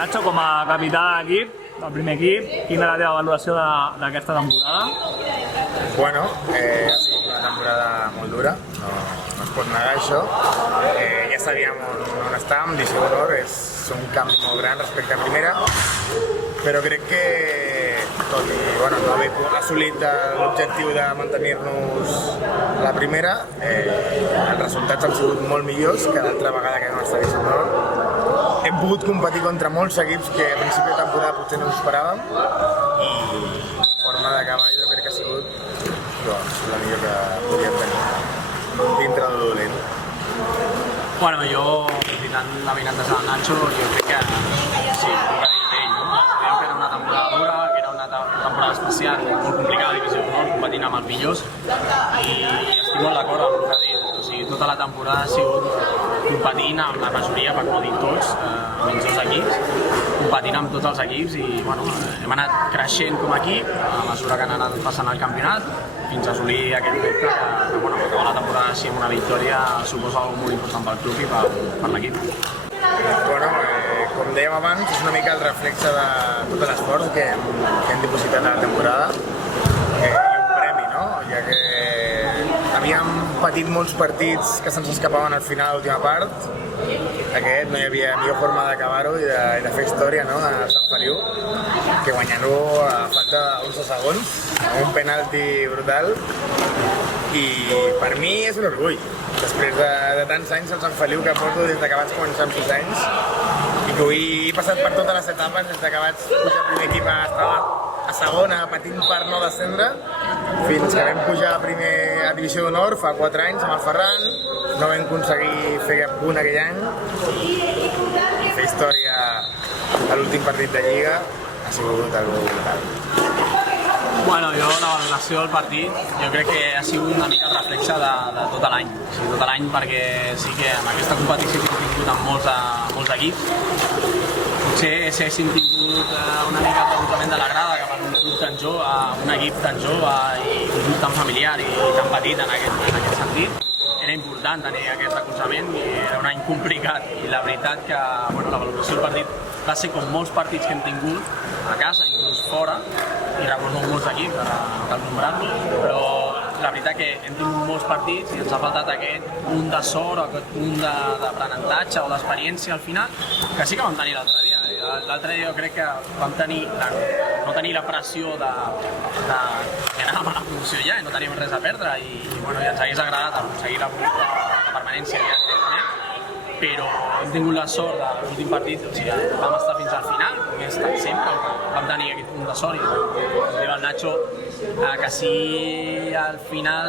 Nacho, com a capità d'equip, del primer equip, quina és la teva valoració d'aquesta temporada? Bueno, ha sigut una temporada molt dura, no es pot negar això. Ja sabíem on estàvem, Divisió d'Honor és un canvi molt gran respecte a primera, però crec que tot i no haver assolit l'objectiu de mantenir-nos a la primera, els resultats han sigut molt millors que l'altra vegada que vam estar a Divisió d'Honor. Hem pogut competir contra molts equips que a principi de temporada potser no ens esperàvem i la forma d'acabar jo crec que ha sigut la millor que podíem tenir dintre del dolent. Bueno, jo, aprofitant la vinatesa del Nacho, jo crec que sí, el que ha dit ell, no? Sabíem que era una temporada dura, que era una temporada especial, molt complicada a Divisió d'Honor, competint amb els millors, i estic molt d'acord amb el que ha dit. O sigui, tota la temporada ha sigut competint amb la majoria, per no dir tots, menys dos equips, competint amb tots els equips i hem anat creixent com a equip a mesura que han anat passant el campionat fins a assolir aquest repte que acabar la temporada així amb una victòria suposa una cosa molt important pel club i per l'equip. Com dèiem abans, és una mica el reflexe de tot l'esforç que hem dipositat a la temporada i un premi, no? Ja que havíem patit molts partits que se'ns escapaven al final de l'última part. Aquest no hi havia millor forma d'acabar-ho i de fer història, no? A Sant Feliu, que guanyant-ho a falta d'11 segons, amb un penalti brutal. I per mi és un orgull. Després de tants anys al Sant Feliu que porto des que vaig començar amb 6 anys i que avui he passat per totes les etapes des que vaig pujar al primer equip a segona, patint per no descendre, fins que vam pujar a Divisió d'Honor fa 4 anys amb el Ferran, no vam aconseguir fer cap punt aquell any i fer història a l'últim partit de Lliga ha sigut algo brutal. Bueno, jo la valoració del partit jo crec que ha sigut una mica el reflexe de tot l'any. O sigui, tot l'any perquè sí que en aquesta competició que hem tingut amb molts equips, potser si haguéssim tingut una mica de recolzament de la grada cap a un club tan jove, un equip tan jove i un club tan familiar i tan petit en aquest sentit, era important tenir aquest recolzament i era un any complicat i la veritat que la valoració del partit va ser com molts partits que hem tingut a casa, inclús fora, i recordo molts equips, cal nombrar-los, però la veritat que hem tingut molts partits i ens ha faltat aquest punt de sort o aquest punt d'aprenentatge o d'experiència al final, que sí que vam tenir l'altre dia. L'altre dia jo crec que vam no tenir la pressió que anàvem a la promoció ja i no teníem res a perdre i ens hagués agradat aconseguir la permanència ja directament, però hem tingut la sort de l'últim partit, o sigui, vam estar fins al final, com he estat sempre, vam tenir aquest punt de sort i diu el Nacho que si al final,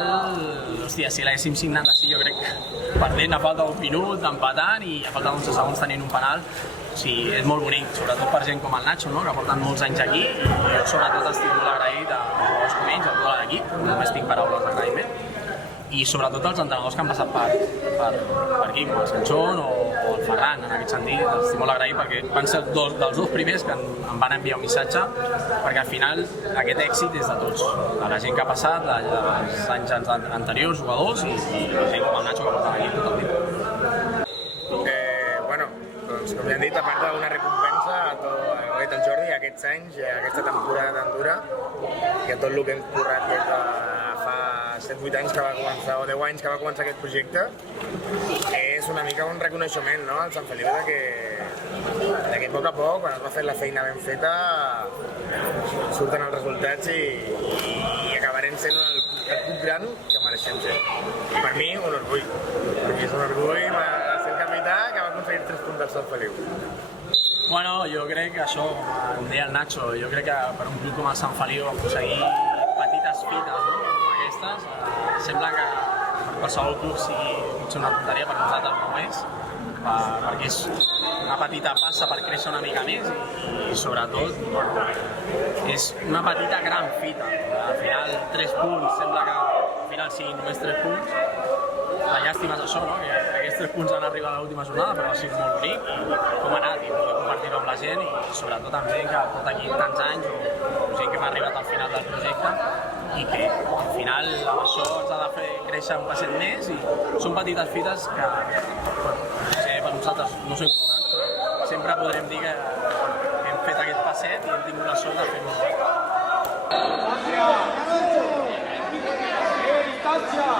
hòstia, si l'haguéssim signat així jo crec que perdent a falta d'un minut, empatant i a falta d'11 segons tenint un penal, o sigui, és molt bonic, sobretot per gent com el Nacho, no? Que porten molts anys aquí i jo sobretot estic molt agraït a jugadors com ells, a tot l'equip, només tinc paraules d'agraïment i sobretot als entrenadors que han passat per aquí, com el Sanchón o el Ferran, en aquest sentit, estic molt agraït perquè van ser dels dos primers que em van enviar un missatge perquè al final aquest èxit és de tots, de la gent que ha passat, dels anys anteriors, jugadors i gent com el Nacho que porta l'equip tot el dia. Com ja hem dit, a part d'una recompensa a tot el Jordi, a aquests anys, a aquesta temporada tan dura i a tot el que hem currat des de fa 7-8 anys que va començar, o 10 anys que va començar aquest projecte, és una mica un reconeixement, no?, al Sant Feliu que a poc a poc, quan es va fer la feina ben feta, surten els resultats i acabarem sent el club gran que mereixem ser. I per mi, un orgull. Per mi és un orgull ser el capità que va aconseguir 3 punts del Sant Feliu. Bueno, jo crec que això, com deia el Nacho, jo crec que per un club com el Sant Feliu aconseguir petites fites, no?, com aquestes, sembla que per qualsevol club sigui potser una tonteria, per nosaltres no ho és, perquè és una petita passa per créixer una mica més i sobretot és una petita gran fita. Al final 3 punts, sembla que al final siguin només 3 punts. La llàstima és això, no? Que aquests 3 punts han arribat a l'última jornada, però ha sigut molt bonic i com ha anat i poder compartir-ho amb la gent i sobretot amb gent que porta aquí tants anys o gent que hem arribat al final del projecte i que al final amb això ens ha de fer créixer un passet més i són petites fites que per nosaltres no són importants, però sempre podrem dir que fet aquest passet i hem tingut la sort de fer-ho. Distancia.